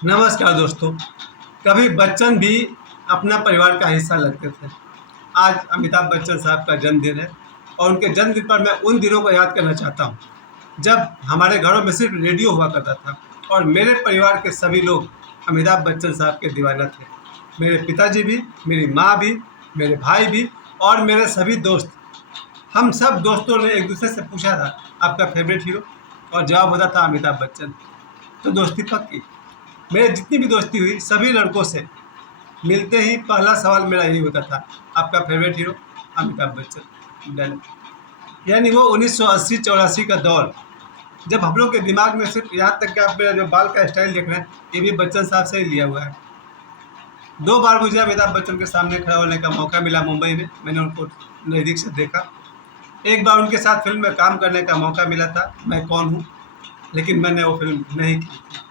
नमस्कार दोस्तों। कभी बच्चन भी अपना परिवार का हिस्सा लगते थे। आज अमिताभ बच्चन साहब का जन्मदिन है और उनके जन्मदिन पर मैं उन दिनों को याद करना चाहता हूँ जब हमारे घरों में सिर्फ रेडियो हुआ करता था और मेरे परिवार के सभी लोग अमिताभ बच्चन साहब के दीवाना थे। मेरे पिताजी भी, मेरी माँ भी, मेरे भाई भी और मेरे सभी दोस्त। हम सब दोस्तों ने एक दूसरे से पूछा था आपका फेवरेट हीरो, और जवाब होता था अमिताभ बच्चन। तो दोस्ती पक्की। मेरे जितनी भी दोस्ती हुई सभी लड़कों से मिलते ही पहला सवाल मेरा यही होता था, आपका favourite hero? Amitabh Bachchan. Done. यानी वो 1980-84 का दौर, जब हम लोग के दिमाग में सिर्फ, यहाँ तक कि आप मेरा जो बाल का स्टाइल देख रहे हैं ये भी बच्चन साहब से ही लिया हुआ है। 2 बार मुझे अमिताभ बच्चन के सामने खड़ा होने का मौका मिला मुंबई में। मैंने उनको नज़दीक से देखा। एक बार उनके साथ फिल्म में काम करने का मौका मिला था, मैं कौन हूँ, लेकिन मैंने वो फिल्म नहीं की थी,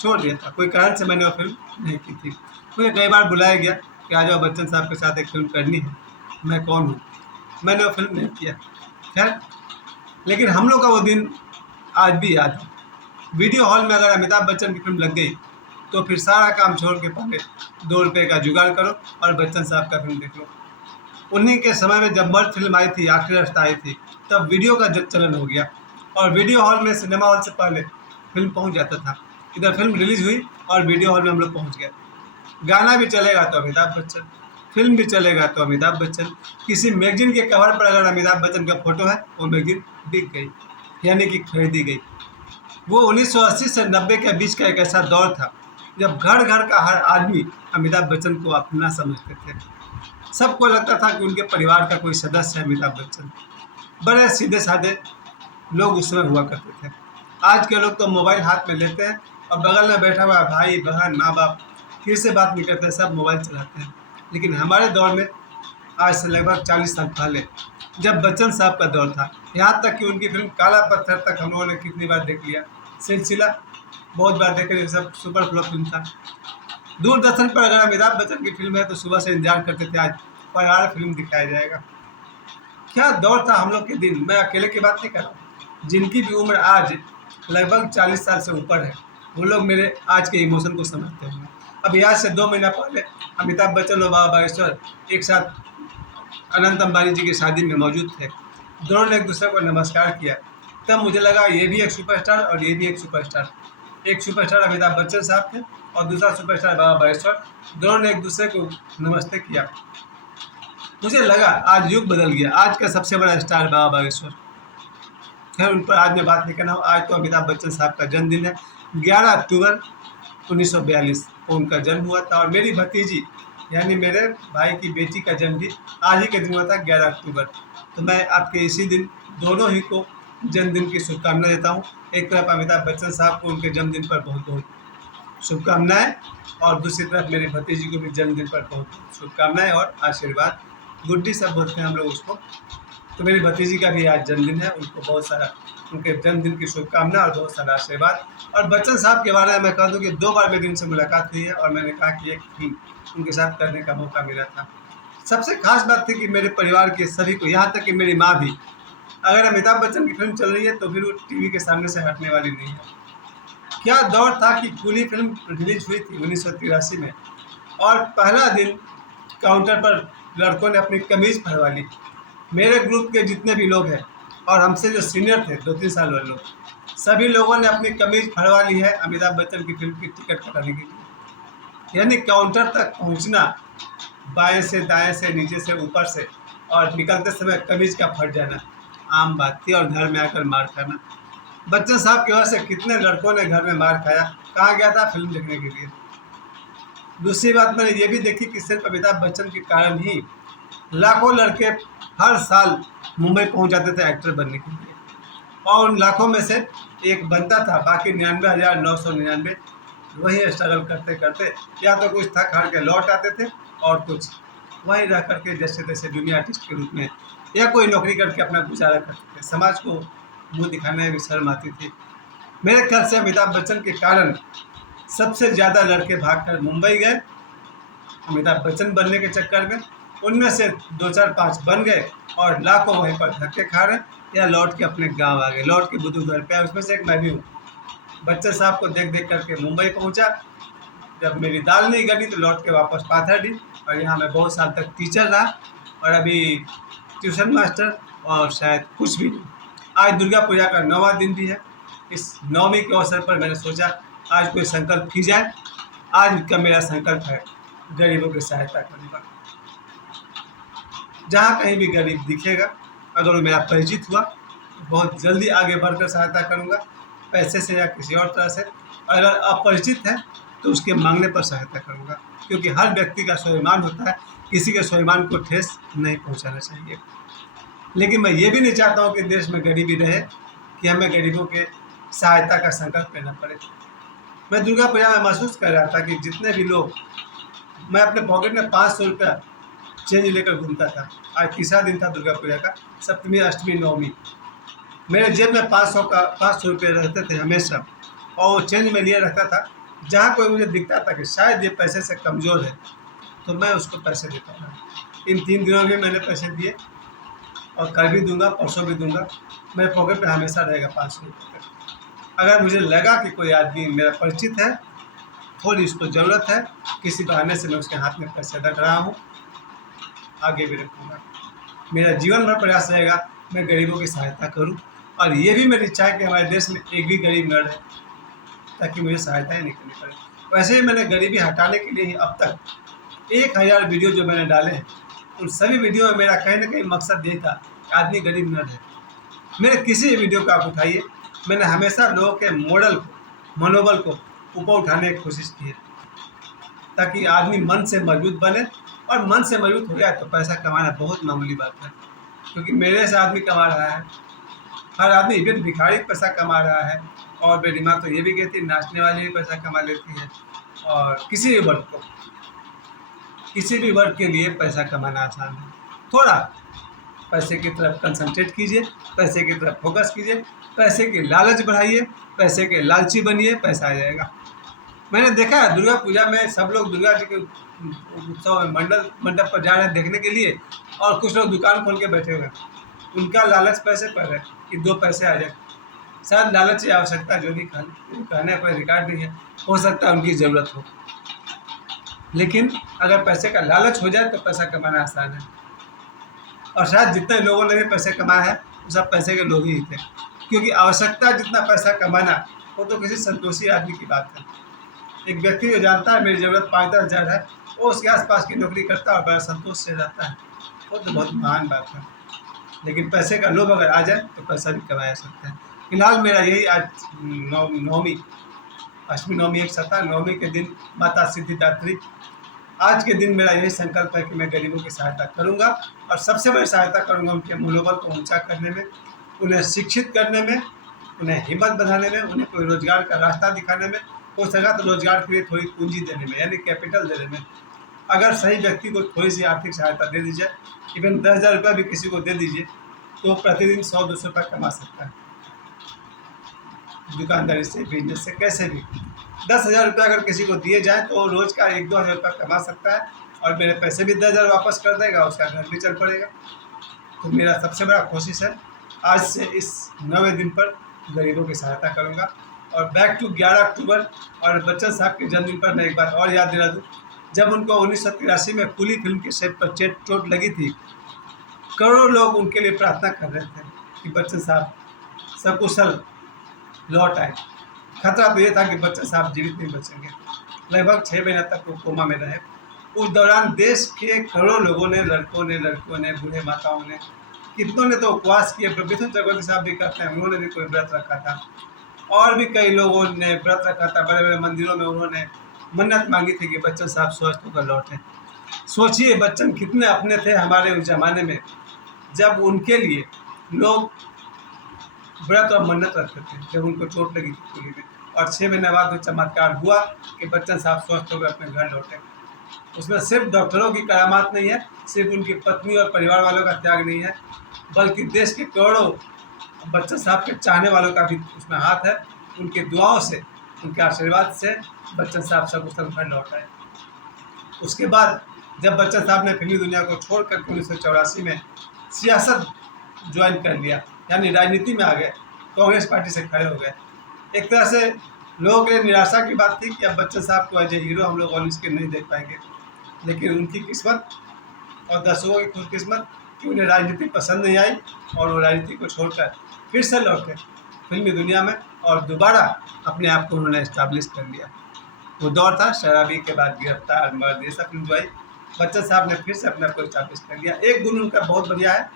छोड़ दिया था। कोई कारण से मैंने वो फिल्म नहीं की थी। मुझे कई बार बुलाया गया कि आ जाओ बच्चन साहब के साथ एक फिल्म करनी है, मैं कौन हूँ, मैंने वो फिल्म नहीं किया। खैर, लेकिन हम लोग का वो दिन आज भी याद है। वीडियो हॉल में अगर अमिताभ बच्चन की फिल्म लग गई तो फिर सारा काम छोड़ के पहले 2 रुपये का जुगाड़ करो और बच्चन साहब का फिल्म देख लो। उन्हीं के समय में जब मर्द फिल्म आई थी, आखिरी रास्ता आई थी, तब वीडियो का चलन हो गया और वीडियो हॉल में, सिनेमा हॉल से पहले फिल्म पहुंच जाता था। इधर फिल्म रिलीज हुई और वीडियो हॉल में हम लोग पहुंच गए। गाना भी चलेगा तो अमिताभ बच्चन, फिल्म भी चलेगा तो अमिताभ बच्चन। किसी मैगजीन के कवर पर अगर अमिताभ बच्चन का फोटो है, वो मैगजीन बिक गई, यानी कि खरीदी गई। वो 1980 से 90 के बीच का एक ऐसा दौर था जब घर घर का हर आदमी अमिताभ बच्चन को अपना समझते थे। सबको लगता था कि उनके परिवार का कोई सदस्य है अमिताभ बच्चन। बड़े सीधे साधे लोग उस समय हुआ करते थे। आज के लोग तो मोबाइल हाथ में लेते हैं और बगल में बैठा हुआ भाई बहन माँ बाप फिर से बात नहीं करते, सब मोबाइल चलाते हैं। लेकिन हमारे दौर में, आज से लगभग 40 साल पहले, जब बच्चन साहब का दौर था, यहाँ तक कि उनकी फिल्म काला पत्थर तक हम लोगों ने कितनी बार देख लिया, सिलसिला बहुत बार देखे, ये सब सुपर फ्लॉप फिल्म था। दूरदर्शन पर अगर अमिताभ बच्चन की फिल्म है तो सुबह से इंतजार करते थे, आज परिवार फिल्म दिखाया जाएगा। क्या दौर था हम लोग के दिन। मैं अकेले की बात नहीं कर रहा हूँ, जिनकी भी उम्र आज लगभग 40 साल से ऊपर है, वो लोग मेरे आज के इमोशन को समझते होंगे। अब आज से 2 महीना पहले अमिताभ बच्चन और बाबा बागेश्वर एक साथ अनंत अंबानी जी की शादी में मौजूद थे। दोनों ने एक दूसरे को नमस्कार किया। तब मुझे लगा ये भी एक सुपरस्टार और ये भी एक सुपरस्टार। एक सुपरस्टार अमिताभ बच्चन साहब थे और दूसरा सुपरस्टार बाबा बागेश्वर। दोनों ने एक दूसरे को नमस्ते किया। मुझे लगा आज युग बदल गया, आज का सबसे बड़ा स्टार बाबा बागेश्वर। खैर, उन पर आज मैं बात नहीं करना हूँ। आज तो अमिताभ बच्चन साहब का जन्मदिन है। 11 अक्टूबर 1942 को उनका जन्म हुआ था और मेरी भतीजी यानी मेरे भाई की बेटी का जन्म भी आज ही के दिन हुआ था, 11 अक्टूबर। तो मैं आपके इसी दिन दोनों ही को जन्मदिन की शुभकामनाएं देता हूँ। एक तरफ अमिताभ बच्चन साहब को उनके जन्मदिन पर बहुत बहुत शुभकामनाएं और दूसरी तरफ मेरी भतीजी को भी जन्मदिन पर बहुत बहुत शुभकामनाएं और आशीर्वाद। गुड्डी सब बोलते हैं हम लोग उसको। तो मेरी भतीजी का भी आज जन्मदिन है, उनको बहुत सारा, उनके जन्मदिन की शुभकामना और बहुत सारा आशीर्वाद। और बच्चन साहब के बारे में मैं कह दूं कि 2 बार मेरी उनसे मुलाकात हुई है और मैंने कहा कि एक फिल्म उनके साथ करने का मौका मिला था। सबसे खास बात थी कि मेरे परिवार के सभी को, यहाँ तक कि मेरी माँ भी, अगर अमिताभ बच्चन की फिल्म चल रही है तो फिर वो टीवी के सामने से हटने वाली नहीं है। क्या दौर था कि कूली फिल्म रिलीज हुई थी 1983 में और पहला दिन काउंटर पर लड़कों ने अपनी कमीज फड़वा ली। मेरे ग्रुप के जितने भी लोग हैं और हमसे जो सीनियर थे 2-3 साल वाले लोग, सभी लोगों ने अपनी कमीज फड़वा ली है अमिताभ बच्चन की फिल्म की टिकट कटाने के लिए। यानी काउंटर तक पहुंचना, बाएं से दाएं से नीचे से ऊपर से, और निकलते समय कमीज का फट जाना आम बात थी, और घर में आकर मार खाना। बच्चन साहब की वजह से कितने लड़कों ने घर में मार खाया। कहाँ गया था? फिल्म देखने के लिए। दूसरी बात मैंने ये भी देखी कि सिर्फ अमिताभ बच्चन के कारण ही लाखों लड़के हर साल मुंबई पहुंच जाते थे एक्टर बनने के लिए, और उन लाखों में से एक बनता था, बाकी 99,999 वही स्ट्रगल करते करते या तो कुछ थक हार के लौट आते थे और कुछ वहीं रह करके जैसे तैसे जूनियर आर्टिस्ट के रूप में या कोई नौकरी करके अपना गुजारा करते थे। समाज को मुंह दिखाने में भी शर्म आती थी। मेरे ख्याल से अमिताभ बच्चन के कारण सबसे ज़्यादा लड़के भागकर मुंबई गए अमिताभ बच्चन बनने के चक्कर में। उनमें से 2-4-5 बन गए और लाखों वहीं पर धक्के खा रहे या लौट के अपने गांव आ गए, लौट के बुद्धू घर पे आए। उसमें से एक मैं भी हूँ। बच्चन साहब को देख देख करके मुंबई पहुंचा जब मेरी दाल नहीं गली तो लौट के वापस पाथरडी, और यहाँ मैं बहुत साल तक टीचर रहा और अभी ट्यूशन मास्टर, और शायद कुछ भी नहीं। आज दुर्गा पूजा का 9वां दिन भी है। इस नवमी के अवसर पर मैंने सोचा आज कोई संकल्प की जाए। आज का मेरा संकल्प है गरीबों की सहायता करने का। जहाँ कहीं भी गरीब दिखेगा, अगर वो मेरा परिचित हुआ तो बहुत जल्दी आगे बढ़कर सहायता करूँगा, पैसे से या किसी और तरह से। अगर अपरिचित है तो उसके मांगने पर सहायता करूँगा, क्योंकि हर व्यक्ति का स्वाभिमान होता है, किसी के स्वाभिमान को ठेस नहीं पहुँचाना चाहिए। लेकिन मैं ये भी नहीं चाहता हूँ कि देश में गरीबी रहे, कि हमें गरीबों के सहायता का संकल्प लेना पड़े। मैं दुर्गा पूजा में महसूस कर रहा था कि जितने भी लोग, मैं अपने पॉकेट में 500 रुपया चेंज लेकर घूमता था। आज तीसरा दिन था दुर्गा पूजा का, सप्तमी, अष्टमी, नवमी। मेरे जेब में 500 रुपये रहते थे हमेशा, और वो चेंज में लिए रहता था। जहाँ कोई मुझे दिखता था कि शायद ये पैसे से कमज़ोर है तो मैं उसको पैसे देता था। इन 3 दिनों में मैंने पैसे दिए, और कल भी दूंगा, परसों भी दूंगा। मेरे पॉकेट में हमेशा रहेगा 500 रुपये। अगर मुझे लगा कि कोई आदमी मेरा परिचित है, थोड़ी उसको ज़रूरत है, किसी बहाने से मैं उसके हाथ में पैसे रख रहा हूँ, आगे भी रखूँगा। मेरा जीवन भर प्रयास रहेगा मैं गरीबों की सहायता करूँ, और ये भी मेरी इच्छा है कि हमारे देश में एक भी गरीब न रहे, ताकि मुझे सहायता ही नहीं करनी पड़े। वैसे ही मैंने गरीबी हटाने के लिए ही अब तक 1000 वीडियो जो मैंने डाले हैं, उन सभी वीडियो में मेरा कहीं ना कहीं मकसद ये था कि आदमी गरीब न रहे। मेरे किसी भी वीडियो को आप उठाइए, मैंने हमेशा लोगों के मॉडल को, मनोबल को ऊपर उठाने की कोशिश की है, ताकि आदमी मन से मजबूत बने। और मन से मजबूत हो गया तो पैसा कमाना बहुत मामूली बात है, क्योंकि मेरे से आदमी कमा रहा है, हर आदमी, इवन भिखारी पैसा कमा रहा है। और मेरी माँ तो ये भी कहती है नाचने वाली भी पैसा कमा लेती है। और किसी भी वर्ग के लिए पैसा कमाना आसान है। थोड़ा पैसे की तरफ कंसंट्रेट कीजिए, पैसे की तरफ फोकस कीजिए, पैसे की लालच बढ़ाइए, पैसे के लालची बनिए, पैसा आ जाएगा। मैंने देखा है दुर्गा पूजा में सब लोग दुर्गा जी के उत्सव में मंडप पर जा रहे हैं देखने के लिए, और कुछ लोग दुकान खोल के बैठे हुए हैं। उनका लालच पैसे पर है कि 2 पैसे आ जाए। शायद लालच या आवश्यकता जो भी कहने कोई रिकॉर्ड नहीं है, हो सकता है उनकी ज़रूरत हो। लेकिन अगर पैसे का लालच हो जाए तो पैसा कमाना आसान है। और शायद जितने लोगों ने भी पैसे कमाया है वो सब पैसे के लोग ही थे, क्योंकि आवश्यकता जितना पैसा कमाना वो तो किसी संतोषी आदमी की बात है। एक व्यक्ति जो जानता है मेरी ज़रूरत 5-10 हज़ार है, वो उसके आसपास की नौकरी करता है और बड़ा संतोष से रहता है, वो तो बहुत महान बात है। लेकिन पैसे का लोभ अगर आ जाए तो पैसा भी कमाया सकता है। फिलहाल मेरा यही आज नवमी, अष्टमी नवमी एक साथ, नवमी के दिन माता सिद्धिदात्री, आज के दिन मेरा यही संकल्प है कि मैं गरीबों की सहायता करूंगा, और सबसे बड़ी सहायता करूंगा उनके मनोबल को ऊंचा करने में, उन्हें शिक्षित करने में, उन्हें हिम्मत बढ़ाने में, उन्हें कोई रोजगार का रास्ता दिखाने में, हो सका तो रोजगार के लिए थोड़ी पूंजी देने में, यानी कैपिटल देने में। अगर सही व्यक्ति को थोड़ी सी आर्थिक सहायता दे दी जाए, इवन 10,000 रुपये भी किसी को दे दीजिए, तो प्रतिदिन 100-200 रुपये कमा सकता है, दुकानदारी से, बिजनेस से, कैसे भी। 10,000 रुपये अगर किसी को दिए जाए तो रोज़ का 1-2 हज़ार रुपये कमा सकता है, और मेरे पैसे भी 10,000 वापस कर देगा, उसका घर भी चल पड़ेगा। तो मेरा सबसे बड़ा कोशिश है आज से इस 9वें दिन पर गरीबों की सहायता करूंगा। और बैक टू 11 अक्टूबर और बच्चन साहब के जन्मदिन पर मैं एक बात और याद दिला दूँ, जब उनको 1983 में कूली फिल्म के सेट पर चोट लगी थी, करोड़ों लोग उनके लिए प्रार्थना कर रहे थे कि बच्चन साहब सकुशल लौट आए। खतरा तो ये था कि बच्चन साहब जीवित नहीं बचेंगे। लगभग 6 महीने तक वो कोमा में रहे। उस दौरान देश के करोड़ों लोगों ने, लड़कों ने, बूढ़े माताओं ने, कितनों ने तो उपवास किए। मिथुन चक्रवर्ती साहब भी करते हैं, उन्होंने भी कोई व्रत रखा था, और भी कई लोगों ने व्रत रखा था। बड़े बड़े मंदिरों में उन्होंने मन्नत मांगी थी कि बच्चन साहब स्वस्थ होकर लौटें। सोचिए बच्चन कितने अपने थे हमारे उस ज़माने में, जब उनके लिए लोग व्रत और मन्नत रखते थे, जब उनको चोट लगी थी कूली में। और 6 महीने बाद वो चमत्कार हुआ कि बच्चन साहब स्वस्थ होकर अपने घर लौटे। उसमें सिर्फ डॉक्टरों की करामात नहीं है, सिर्फ उनकी पत्नी और परिवार वालों का त्याग नहीं है, बल्कि देश के करोड़ों बच्चन साहब के चाहने वालों का भी उसमें हाथ है। उनकी दुआओं से, उनके आशीर्वाद से बच्चन साहब सब उस घर लौट आए। उसके बाद जब बच्चन साहब ने फिल्मी दुनिया को छोड़ कर 1984 में सियासत ज्वाइन कर लिया, यानी राजनीति में आ गए, कांग्रेस पार्टी से खड़े हो गए। एक तरह से लोगों के लिए निराशा की बात थी कि अब बच्चन साहब को एज ए हीरो हम लोग ऑन स्क्रीन नहीं देख पाएंगे, लेकिन उनकी किस्मत और दर्शकों की खुशकिस्मत कि उन्हें राजनीति पसंद नहीं आई और वो राजनीति को छोड़कर फिर से लौटे फिल्मी दुनिया में और दोबारा अपने आप को उन्होंने इस्टेब्लिश कर लिया। वो दौर था शराबी के बाद गिरफ्तार, मर्द, ये सब फिल्म जो आई, बच्चन साहब ने फिर से अपने आप को इस्टेब्लिश कर लिया। एक गुण उनका बहुत बढ़िया है,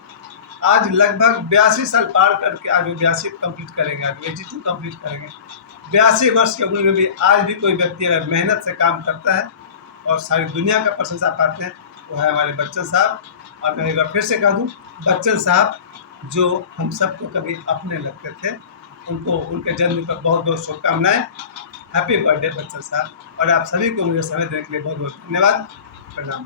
आज लगभग 82 साल पार करके आज वो 82 कंप्लीट करेंगे, आज 82 कंप्लीट करेंगे। 82 वर्ष की उम्र में भी आज भी कोई व्यक्ति अगर मेहनत से काम करता है और सारी दुनिया का प्रशंसा पाते हैं, वो है हमारे बच्चन साहब। और मैं एक बार फिर से कह दूँ, बच्चन साहब जो हम सबको कभी अपने लगते थे, उनको उनके जन्म पर बहुत बहुत शुभकामनाएं। हैप्पी बर्थडे बच्चन साहब, और आप सभी को मुझे समय देने के लिए बहुत बहुत धन्यवाद। प्रणाम।